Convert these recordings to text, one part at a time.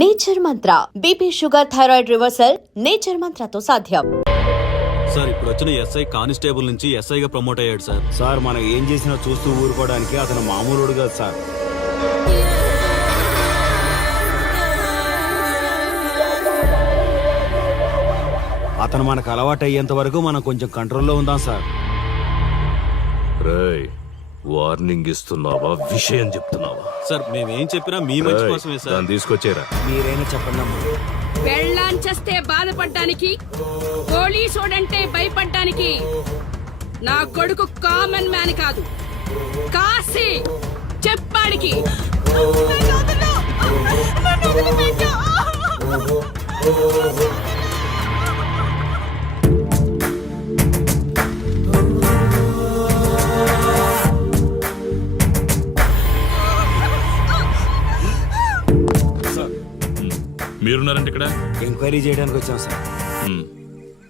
Nature Mantra BP sugar thyroid reversal nature మంత్రతో సాధ్యం. Sir ఇప్పుడు వచ్చిన ఎస్ఐ కానిస్టేబుల్ నుంచి ఎస్ఐగా ప్రమోట్ అయ్యాడు సార్. సార్ మనం ఏం చేసినా చూస్తూ ఊరుకోవడానికి అతను మామూలుడు కాదు సార్. అతను మనకు అలవాటు అయ్యేంత వరకు మనం కొంచెం కంట్రోల్లో ఉందాం సార్. రేయ్, వార్నింగ్ ఇస్తున్నావా విషయం చెప్తున్నావా? సార్ మేమేం చెప్పినా మీ మంచి కోసమే సార్. దాన్ని తీసుకొచ్చేరా. మీరైనా చెప్పండి అమ్మా. పెళ్ళాంచేస్తే బాధపడ్డానికి, పోలీసోడంటే భయపడ్డానికి నా కొడుకు కామన్ మ్యాన్ కాదు, కాశీ చెప్పాడికి. మీరున్నారంటే ఇక్కడ ఎంక్వైరీ చేయడానికి వచ్చాం సార్.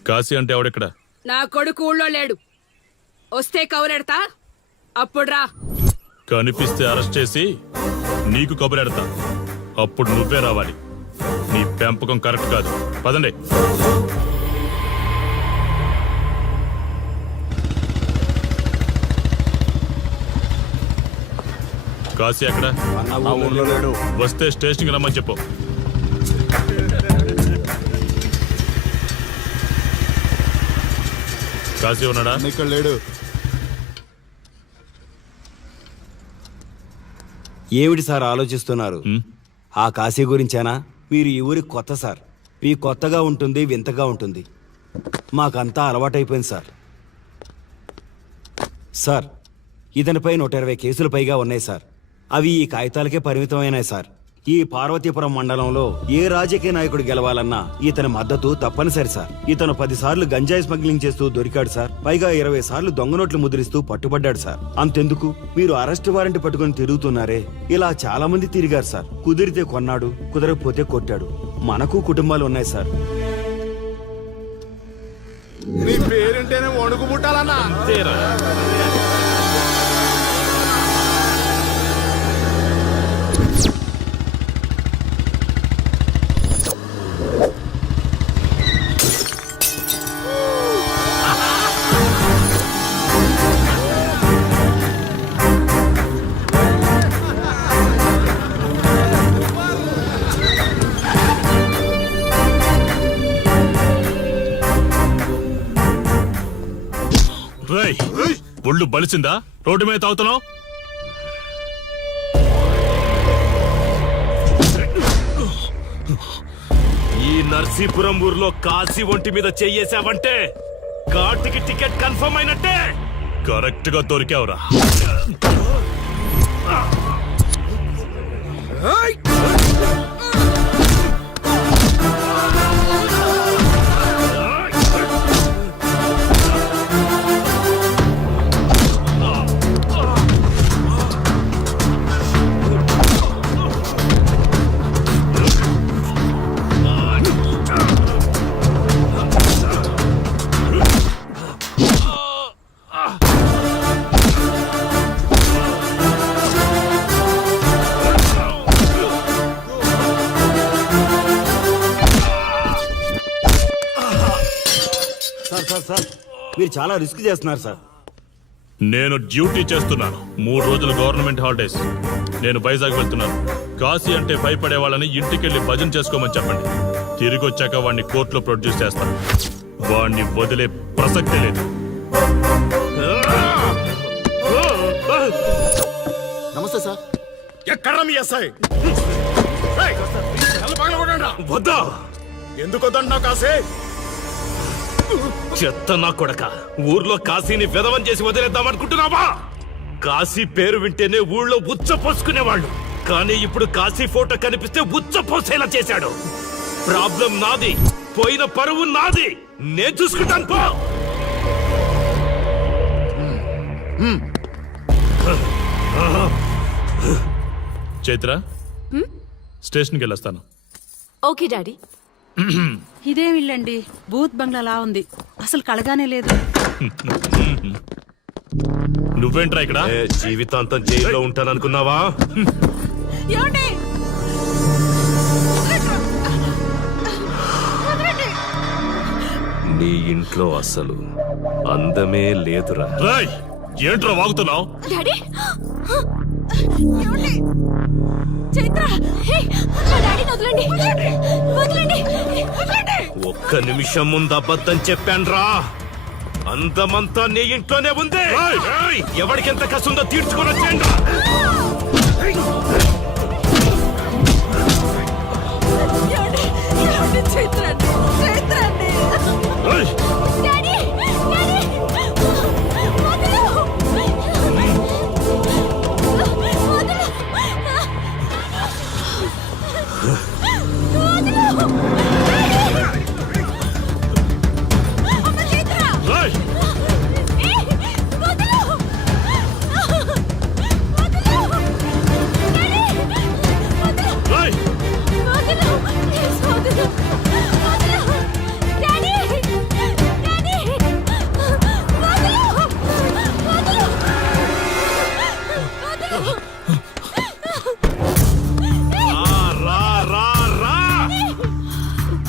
కాశీ అంటే ఎవడెక్కడ? నా కొడుకు ఊళ్ళో లేడు, వస్తే కౌరెడతా, అప్పుడు రా. కనిపిస్తే అరెస్ట్ చేసి నీకు కబురెడతా, అప్పుడు నువ్వే రావాలి. నీ పెంపకం కరెక్ట్ కాదు. పదండి. కాశీ ఎక్కడ? ఊర్లో లేడు. వస్తే స్టేషన్కి రమ్మని చెప్పు. కాశీ ఉన్నాడా? ఇక్కడ లేడు. ఏమిటి సార్ ఆలోచిస్తున్నారు? ఆ కాశీ గురించేనా? మీరు ఈ ఊరికి కొత్త సార్. మీ కొత్తగా ఉంటుంది, వింతగా ఉంటుంది. మాకంతా అలవాటైపోయింది సార్. సార్, ఇతనిపై 120 కేసులు పైగా ఉన్నాయి సార్. అవి ఈ కాగితాలకే పరిమితమైనాయి సార్. ఈ పార్వతీపురం మండలంలో ఏ రాజకీయ నాయకుడు గెలవాలన్నా ఇతని మద్దతు తప్పనిసరి సార్. ఇతను 10 సార్లు గంజాయి స్మగ్లింగ్ చేస్తూ దొరికాడు సార్. పైగా 20 సార్లు దొంగ నోట్లు ముద్రిస్తూ పట్టుబడ్డాడు సార్. అంతెందుకు, మీరు అరెస్ట్ వారెంట్ పట్టుకుని తిరుగుతున్నారే, ఇలా చాలా మంది తిరిగారు సార్. కుదిరితే కొన్నాడు, కుదరకపోతే కొట్టాడు. మనకు కుటుంబాలు ఉన్నాయి సార్. నీ పేరుంటేనే వణుకు పుట్టాలన్నా. రేయ్, ఒళ్ళు బలిసిందా? రోడ్డు మీద తాగుతున్నావు? ఈ నర్సీపురం ఊర్లో కాశీ ఒంటి మీద చెయ్యేసావంటే ఘాటికి టికెట్ కన్ఫర్మ్ అయినట్టే. కరెక్ట్ గా దొరికావురా. సార్ సార్ సార్, మీరు చాలా రిస్క్ చేస్తున్నారు సార్. నేను డ్యూటీ చేస్తున్నాను. 3 రోజులు గవర్నమెంట్ హాలిడేస్. నేను వైజాగ్ వెళ్తున్నాను. కాశీ అంటే భయపడే వాళ్ళని ఇంటికెళ్ళి భజన చేసుకోమని చెప్పండి. తిరిగి వచ్చాక వాడిని కోర్టులో ప్రొడ్యూస్ చేస్తాను. వాడిని వదిలే ప్రసక్తే లేదు. నమస్తే సార్. ఎక్కడ మీ ఎస్ఐ? వద్దా? ఎందుకు వద్దంటున్నావు కాశీ? చెత్త నా కొడక, ఊర్లో కాశీని విధవం చేసి వదిలేద్దామనుకుంటున్నావా? కాశీ పేరు వింటేనే ఊళ్ళో ఉచ్చ పోసుకునేవాళ్ళు, కానీ ఇప్పుడు కాశీ ఫోటో కనిపిస్తే ఉచ్చ పోసేలా చేశాడు. ప్రాబ్లం నాది, పోయిన పరువు నాది. నేను చూసుకుంటాను పో. చైత్ర, స్టేషన్కి వెళ్ళొస్తాను. Okay daddy. ఇదేం ఇల్లండి, బూత్ బంగ్లాలా ఉంది, అసలు కళగానే లేదు. నువ్వేంట్రా ఇక్కడ? జీవితాంతం జైల్లో ఉంటాననుకున్నావా? ఏమండి? ఇంట్లో అసలు అందమే లేదురా. రేయ్ ఏంట్రా వాగుతున్నావు? డాడీ ఏమండి? చైత్ర హే, మా డాడీని వదలండి వదలండి వదలండి. ఒక్క నిమిషం ముందు అబద్ధం చెప్పాన్రా. అందమంతా నీ ఇంట్లోనే ఉంది. ఏయ్, ఎవరికి ఎంత కసుందో తీర్చుకొని వచ్చేయండి. ఏమండి? ఏమండి? చైత్ర అండి చైత్ర అండి. డాడీ డాడీ వదలు.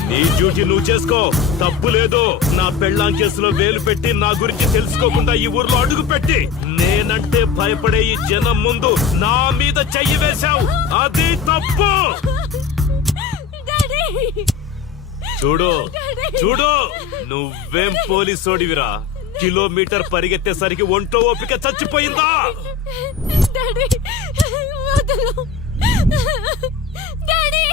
నీ డ్యూటీ నువ్వు చేసుకో, తప్పు లేదు. నా పెళ్ళాం కేసులో వేలు పెట్టి నా గురించి తెలుసుకోకుండా ఈ ఊర్లో అడుగు పెట్టి నేనంటే భయపడే ఈ జనం ముందు నా మీద చెయ్యి వేశావు, అది తప్పు. చూడు చూడు, నువ్వేం పోలీసోడివిరా? కిలోమీటర్ పరిగెత్తేసరికి ఒంట్లో ఓపిక చచ్చిపోయిందా? డాడీ వదలు. డాడీ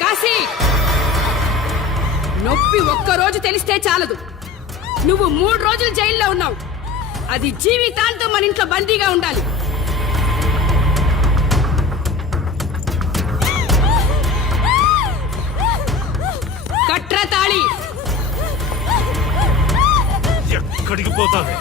కాశీ, నొప్పి ఒక్కరోజు తెలిస్తే చాలదు. నువ్వు 3 రోజులు జైల్లో ఉన్నావు. అది జీవితాంతం మన ఇంట్లో బందీగా ఉండాలి. కట్రా తాళి. ఎక్కడికి పోతాను?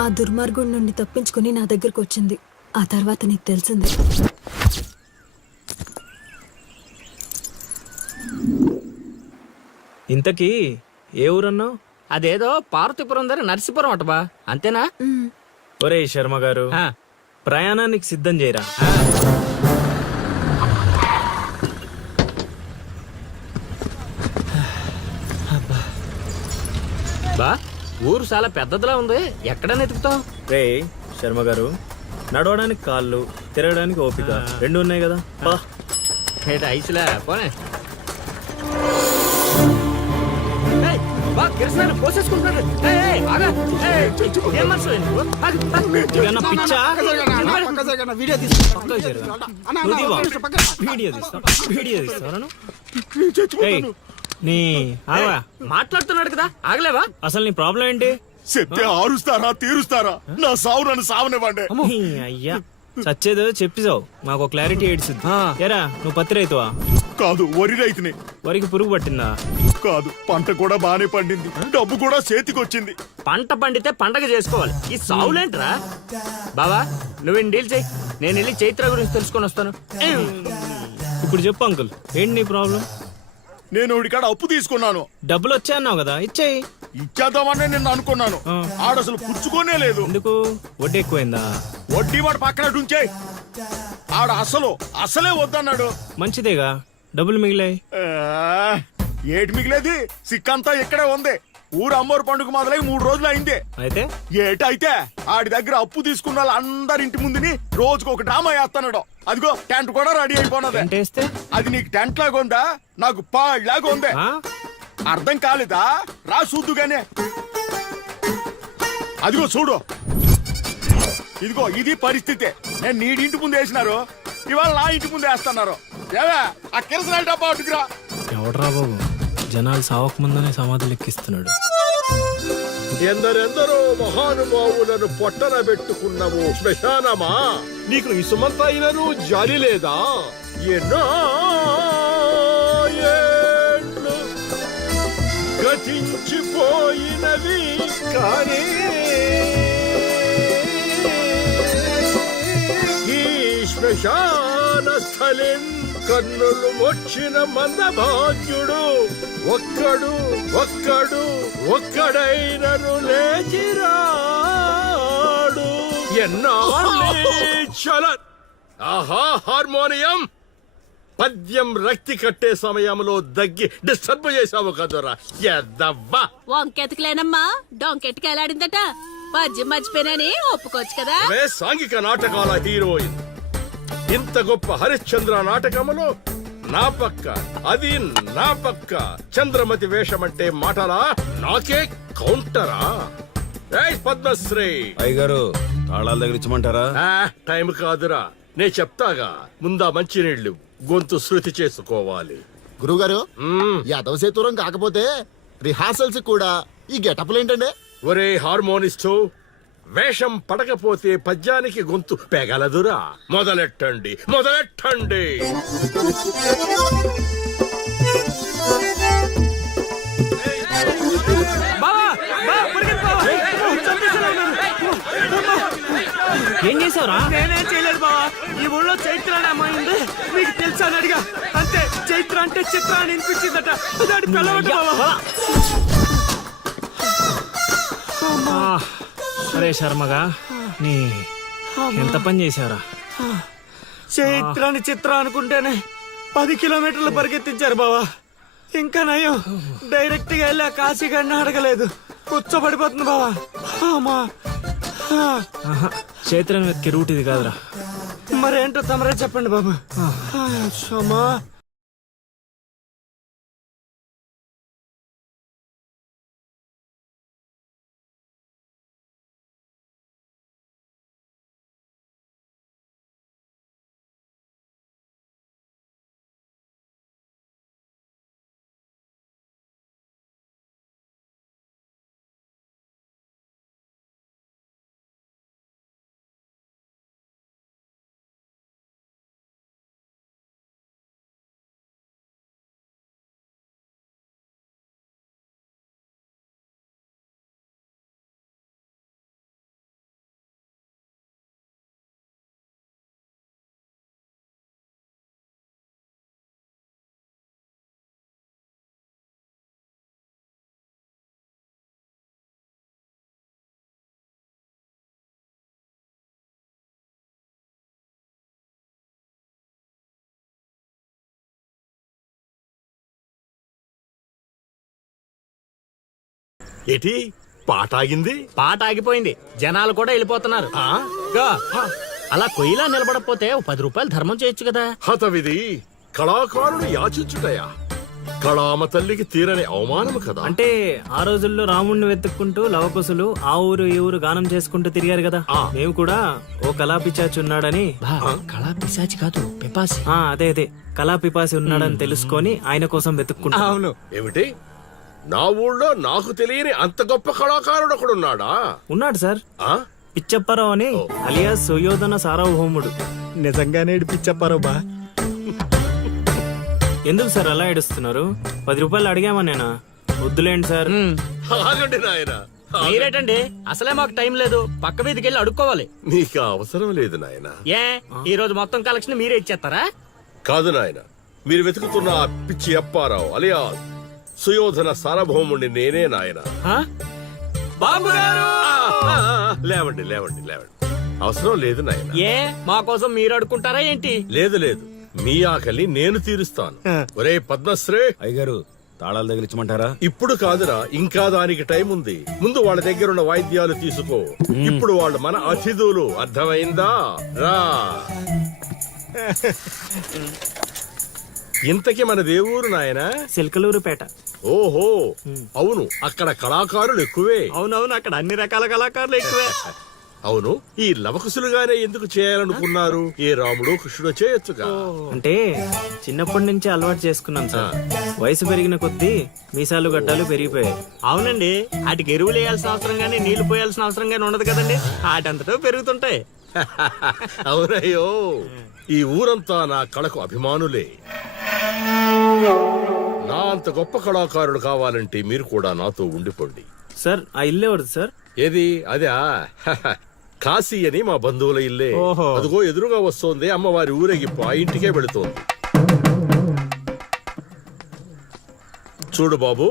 ఆ దుర్మార్గుడి నుండి తప్పించుకుని నా దగ్గరకు వచ్చింది. ఆ తర్వాత నీకు తెలిసింది. ఇంతకీ ఏ ఊరన్నావు? అదేదో పార్వతీపురం దగ్గర నరసీపురం అటబా, అంతేనా? ఒరే శర్మ గారు, ప్రయాణానికి సిద్ధం చేయరా. బా, ఊరు చాలా పెద్దదిలా ఉంది. ఎక్కడ వెతుకుతావు? రే శర్మ గారు, నడవడానికి కాళ్ళు, తిరగడానికి ఓపిక 2 ఉన్నాయి కదా. ఐసులా పోనే. పోసేసుకుంటున్నాడు. మాట్లాడుతున్నాడు కదా, ఆగలేవా? అసలు నీ ప్రాబ్లం ఏంటి? చెప్తే ఆరుస్తారా తీరుస్తారా? నా సావు నన్ను సావనివ్వండి. అయ్యా చచ్చేదో చెప్పిసావు, మాకు క్లారిటీ ఏడ్చింది. ఏరా, నువ్వు పత్తి రైతువా? కాదు, వరి రైతుని. వరికి పురుగు పట్టిందా? కాదు, పంట కూడా బానే పండింది, డబ్బు కూడా చేతికొచ్చింది. పంట పండితే పండగ చేసుకోవాలి, ఈ సావులేంట్రా? బావా, నువ్వేం డీల్ చేయి, నేను వెళ్ళి చైత్ర గురించి తెలుసుకొని వస్తాను. ఇప్పుడు చెప్పు అంకుల్, ఏంటి నీ ప్రాబ్లం? నేను ఒకటి కాడ అప్పు తీసుకున్నాను. డబ్బులు వచ్చాయన్నావు కదా, ఇచ్చేయి. ఇచ్చేద్దామని నిన్ను అనుకున్నాను ఆడసలు పుచ్చుకోనే లేదు. ఎందుకు వడ్డీ ఎక్కువైందా? వడ్డీ వాడు పక్కన ఉంచే. అసలే వద్దన్నాడు. మంచిదేగా, డబ్బులు మిగిలాయి. ఆ, ఏటి మిగిలేది? సిక్కంతా ఇక్కడే ఉంది. ఊరు అమ్మోరు పండుగ మొదలై 3 రోజులు అయింది. అయితే ఏటైతే ఆడి దగ్గర అప్పు తీసుకున్న వాళ్ళు అందరి ఇంటి ముందుని రోజుకు ఒక డ్రామా వేస్తున్నాడు. అదిగో టెంట్ కూడా రెడీ అయిపోయినది. అంటే అది నీకు టెంట్ లాగా ఉందా, నాకు పాళ్ళలాగా ఉంది. అర్థం కాలేదా? రా చూద్దుగానే. అదిగో చూడు, ఇదిగో ఇది పరిస్థితి. నేను నీడింటి ముందు వేసినారు, ఇవాళ నా ఇంటి ముందు వేస్తున్నారు. ఏవే ఆ కిరసనాయిల డబ్బా అటుకురా. ఎవడరా బాబు, జనాలు సావక ముందనే సమాధులు ఎక్కిస్తున్నాడు. ఎందరెందరో మహానుభావులను పొట్టన పెట్టుకున్నావు శ్మశానమా, నీకు ఇసుమంతైనను జాలి లేదా? ఎన్నో ఏండ్లు గతించిపోయినవి కానీ ఈ శ్మశాన స్థలిన్ కన్నులు వచ్చిన మందభాగ్యుడు ఒక్కడైనను లేచిరాడు. ఎన్నాళ్ళ ఆహా హార్మోనియం పద్యం రక్తి కట్టే సమయంలో దగ్గి డిస్టర్బ్ చేశావు కదరా ఎద్దవ్వా. వంకెతకలేనమ్మా, డొంకెట్టుకు ఎలాడిందట. పద్యం మర్చిపోయినని ఒప్పుకోవచ్చు కదా. సాంఘిక నాటకాల హీరోయిన్ ఇంత గొప్ప హరిశ్చంద్ర నాటకములో నా పక్క చంద్రమతి వేషమంటే మాటలా, నాకే కౌంటరా? పద్మశ్రీ అయ్యగారు తాళాల దగ్గర ఇచ్చమంటారా? టైం కాదురా, నే చెప్తాగా. ముందా మంచినీళ్లు గొంతు శృతి చేసుకోవాలి. గురుగారు యాదవ సేతురం కాకపోతే రిహార్సల్స్ కూడా ఈ గెటప్లు ఏంటండి? ఒరే హార్మోనిస్టు, వేషం పడకపోతే పద్యానికి గొంతు పెగలదురా. మొదలెట్టండి. ఏం చేసావురా? నేనేం చేయలేదు బావా. ఈ ఊళ్ళో చైత్ర అనే అమ్మాయి ఉంది, మీకు తెలుసా అని అడిగా. అంతే, చైత్ర అంటే చిత్ర అని వినిపించిందట. దాని పిల్లవట బావా. అరే శర్మగా, నీ ఎంత పని చేశారా? చైత్రాన్ని చిత్ర అనుకుంటేనే 10 కిలోమీటర్లు పరిగెత్తించారు బావా. ఇంకా నయం, డైరెక్ట్ గా వెళ్ళా కాశీగాడిని అడగలేదు. కూర్చోబడిపోతుంది బావా. చైత్రం వెతికి రూట్ ఇది కాదురా. మరేంటో తమరే చెప్పండి బాబు. అమ్మా ఏటి పాట ఆగింది? పాట ఆగిపోయింది, జనాలు కూడా వెళ్ళిపోతున్నారు. అలా కొయ్యిలా నిలబడపోతే 10 రూపాయలు ధర్మం చేయొచ్చు కదా. హతవిధి కళాకారుడు యాచించుటయా? కళామ తల్లికి తీరని అవమానము కదా. అంటే ఆ రోజుల్లో రాముణ్ణి వెతుక్కుంటూ లవకుశులు ఆ ఊరు ఈ ఊరు గానం చేసుకుంటూ తిరిగారు కదా. మేము కూడా ఓ కళా పిశాచి ఉన్నాడని. కళా పిశాచి కాదు, పిపాసి. అదే కళా పిపాసి ఉన్నాడని తెలుసుకొని ఆయన కోసం వెతుక్కుంటా. అవును. ఏమిటి, నా ఊళ్ళో నాకు తెలియని అంత గొప్ప కళాకారుడు ఒకడున్నాడా? ఉన్నాడు సార్, పిచ్చప్పారావు అని, అలియాస్ సుయోధన సార్వభౌముడు. నిజంగానే పిచ్చప్పారావు బా. ఎందుకు సార్ అలా ఏడుస్తున్నారు? 10 రూపాయలు అడిగామా నేనా? వద్దులేండి సార్. ఆగండి నాయన. మీరేటండి, అసలే మాకు టైం లేదు. పక్క వీధికి వెళ్ళి అడుక్కోవాలి. నీకు అవసరం లేదు నాయన. ఈ రోజు మొత్తం కలెక్షన్ మీరే ఇచ్చేస్తారా? కాదు నాయన, మీరు వెతుకుతున్న ఆ పిచ్చి అప్పారావు అలియా సుయోధన సార్వభౌముణ్ణి నేనే నాయన. బాబు గారు లేవండి లేవండి లేవండి, అవసరం లేదు నాయన. ఏ మా కోసం మీరు అడుకుంటారా ఏంటి? లేదు లేదు, మీ ఆకలి నేను తీరుస్తాను. ఒరే పద్మశ్రీ, అయ్యగారు తాళాలు తగిలించమంటారా? ఇప్పుడు కాదురా, ఇంకా దానికి టైం ఉంది. ముందు వాళ్ళ దగ్గరున్న వాయిద్యాలు తీసుకో. ఇప్పుడు వాళ్ళు మన అతిథులు, అర్థమైందా? రా. ఇంతకీ మన దేవురు నాయనా? సిల్కలూరుపేట. ఓహో, అవును, అక్కడ కళాకారులు ఎక్కువే. అవునవును, అక్కడ అన్ని రకాల కళాకారులు ఎక్కువే. అవును, ఈ లవకుశులుగానే ఎందుకు చేయాలనుకున్నారు? ఏ రాముడు కృష్ణుడు చేయొచ్చుగా. అంటే చిన్నప్పటి నుంచి అలవాటు చేసుకున్నాను సార్. వయసు పెరిగిన కొద్దీ మీసాలు గడ్డాలు పెరిగిపోయాయి. అవునండి, వాటికి ఎరువులు వేయాల్సిన అవసరం గానీ నీళ్లు పోయాల్సిన అవసరం గానీ ఉండదు కదండి, వాటంతటో పెరుగుతుంటాయి. అవునయ్యో, ఈ ఊరంతా నా కళకు అభిమానులే. నా అంత గొప్ప కళాకారుడు కావాలంటే మీరు కూడా నాతో ఉండిపోండి. సార్ ఆ ఇల్లు ఎవరిది సార్? ఏది అదా? కాశీ అని మా బంధువుల ఇల్లే. ఓహో. అదిగో ఎదురుగా వస్తోంది అమ్మవారి ఊరేగింపు, ఆ ఇంటికే వెళుతోంది. చూడు బాబు,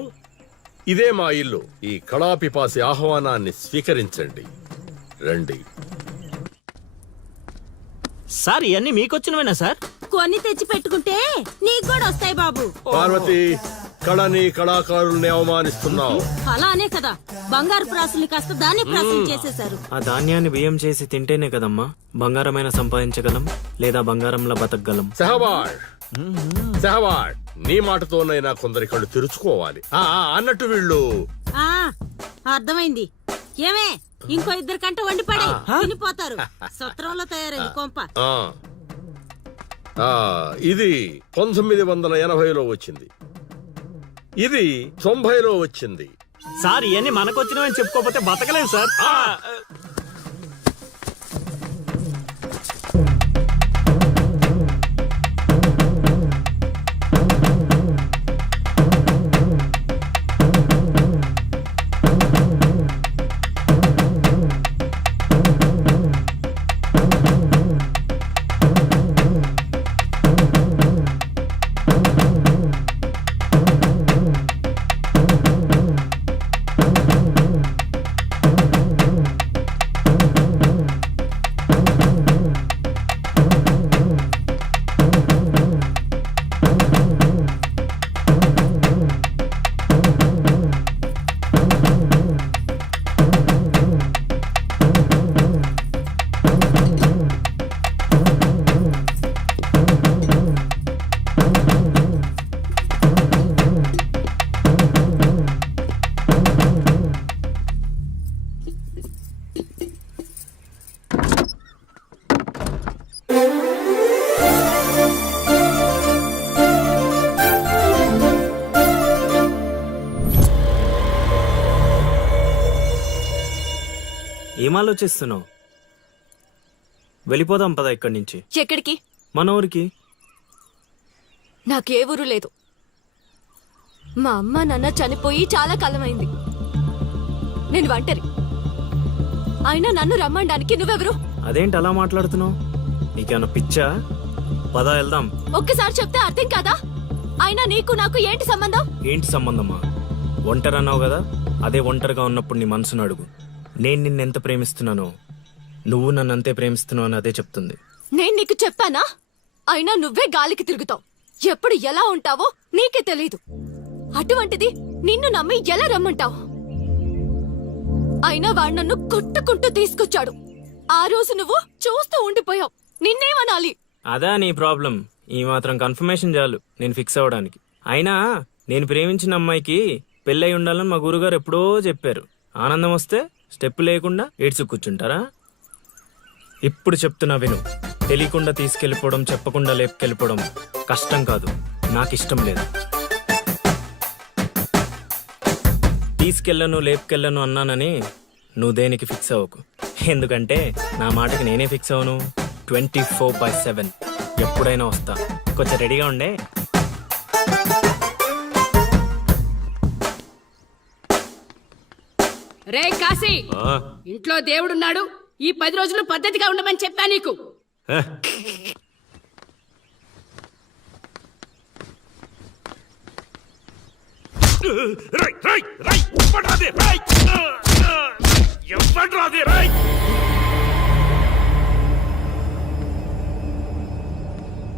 ఇదే మా ఇల్లు. ఈ కళాపిపాసి ఆహ్వానాన్ని స్వీకరించండి. రండి. సార్ ఇవన్నీ మీకొచ్చినవేనా సార్? కొన్ని తెచ్చి పెట్టుకుంటే నీకు కూడా వస్తాయి బాబు. పార్వతి, కళని కళాకారుల్ని అవమానిస్తున్నావు. అలానే కదా బంగారు ప్రాసుల్ని కాస్త ధాన్య ప్రాసులు చేసేశారు. ఆ ధాన్యాన్ని బియ్యం చేసి తింటేనే కదమ్మా బంగారమైన సంపాదించగలం, లేదా బంగారంలో బతకగలం. సెహబాడ్ సెహబాడ్, నీ మాటతోనైనా కొందరి కళ్ళు తెరుచుకోవాలి. అన్నట్టు వీళ్ళు ఆ అర్థమైంది. ఏమే ఇంకో ఇద్దరు కంట వండి పడే తినిపోతారు. సత్రంలో తయారైంది కొంప. ఇది 1980లో వచ్చింది, ఇది 90లో వచ్చింది. సార్ ఇవన్నీ మనకొచ్చినవని చెప్పుకోకపోతే బతకలేదు సార్. ఏం ఆలోచిస్తున్నావు? వెళ్ళిపోదాం పద ఇక్కడి నుంచి. ఎక్కడికి? మన ఊరికి. నాకే ఊరు లేదు. మా అమ్మ నాన్న చనిపోయి చాలా కాలమైంది. నేను ఒంటరి. అయినా నన్ను రమ్మడానికి నువ్వెవరు? అదేంటి అలా మాట్లాడుతున్నావు? నీకేమన్నా పిచ్చా? పద వెళ్దాం. ఒక్కసారి చెప్తే అర్థం కాదా? అయినా నీకు నాకు ఏంటి సంబంధం? ఏంటి సంబంధమా? ఒంటరి అన్నావు కదా, అదే ఒంటరిగా ఉన్నప్పుడు నీ మనసును అడుగు. నేను నిన్నెంత ప్రేమిస్తున్నానో నువ్వు నన్ను అంతే ప్రేమిస్తున్నావు అని అదే చెప్తుంది. నేను నీకు చెప్పానా? అయినా నువ్వే గాలికి తిరుగుతావు. ఎప్పుడు ఎలా ఉంటావో నీకే తెలీదు. అటువంటిది నిన్ను నమ్మి ఎలా రమ్మంటావు? అయినా వాడు నన్ను కొట్టుకుంటూ తీసుకొచ్చాడు. ఆ రోజు నువ్వు చూస్తూ ఉండిపోయావు. నిన్నేమనాలి? అదా నీ ప్రాబ్లం? ఈ మాత్రం కన్ఫర్మేషన్ చాలు నేను ఫిక్స్ అవ్వడానికి. అయినా నేను ప్రేమించిన అమ్మాయికి పెళ్ళై ఉండాలని మా గురుగారు ఎప్పుడో చెప్పారు. ఆనందం వస్తే స్టెప్ లేకుండా ఏడ్చి కూర్చుంటారా? ఇప్పుడు చెప్తున్నా విను. తెలియకుండా తీసుకెళ్ళిపోవడం, చెప్పకుండా లేపుకెళ్ళిపోవడం కష్టం కాదు, నాకు ఇష్టం లేదు. తీసుకెళ్ళను లేపుకెళ్ళను అన్నానని నువ్వు దేనికి ఫిక్స్ అవ్వకు. ఎందుకంటే నా మాటకి నేనే ఫిక్స్ అవను. 24/7 ఎప్పుడైనా వస్తా. కొంచెం రెడీగా ఉండే. రే కాశీ, ఇంట్లో దేవుడున్నాడు. ఈ 10 రోజులు పద్ధతిగా ఉండమని చెప్పా నీకు. రై రై రై ఇవ్వడ్రాదే రై ఇవ్వడ్రాదే రై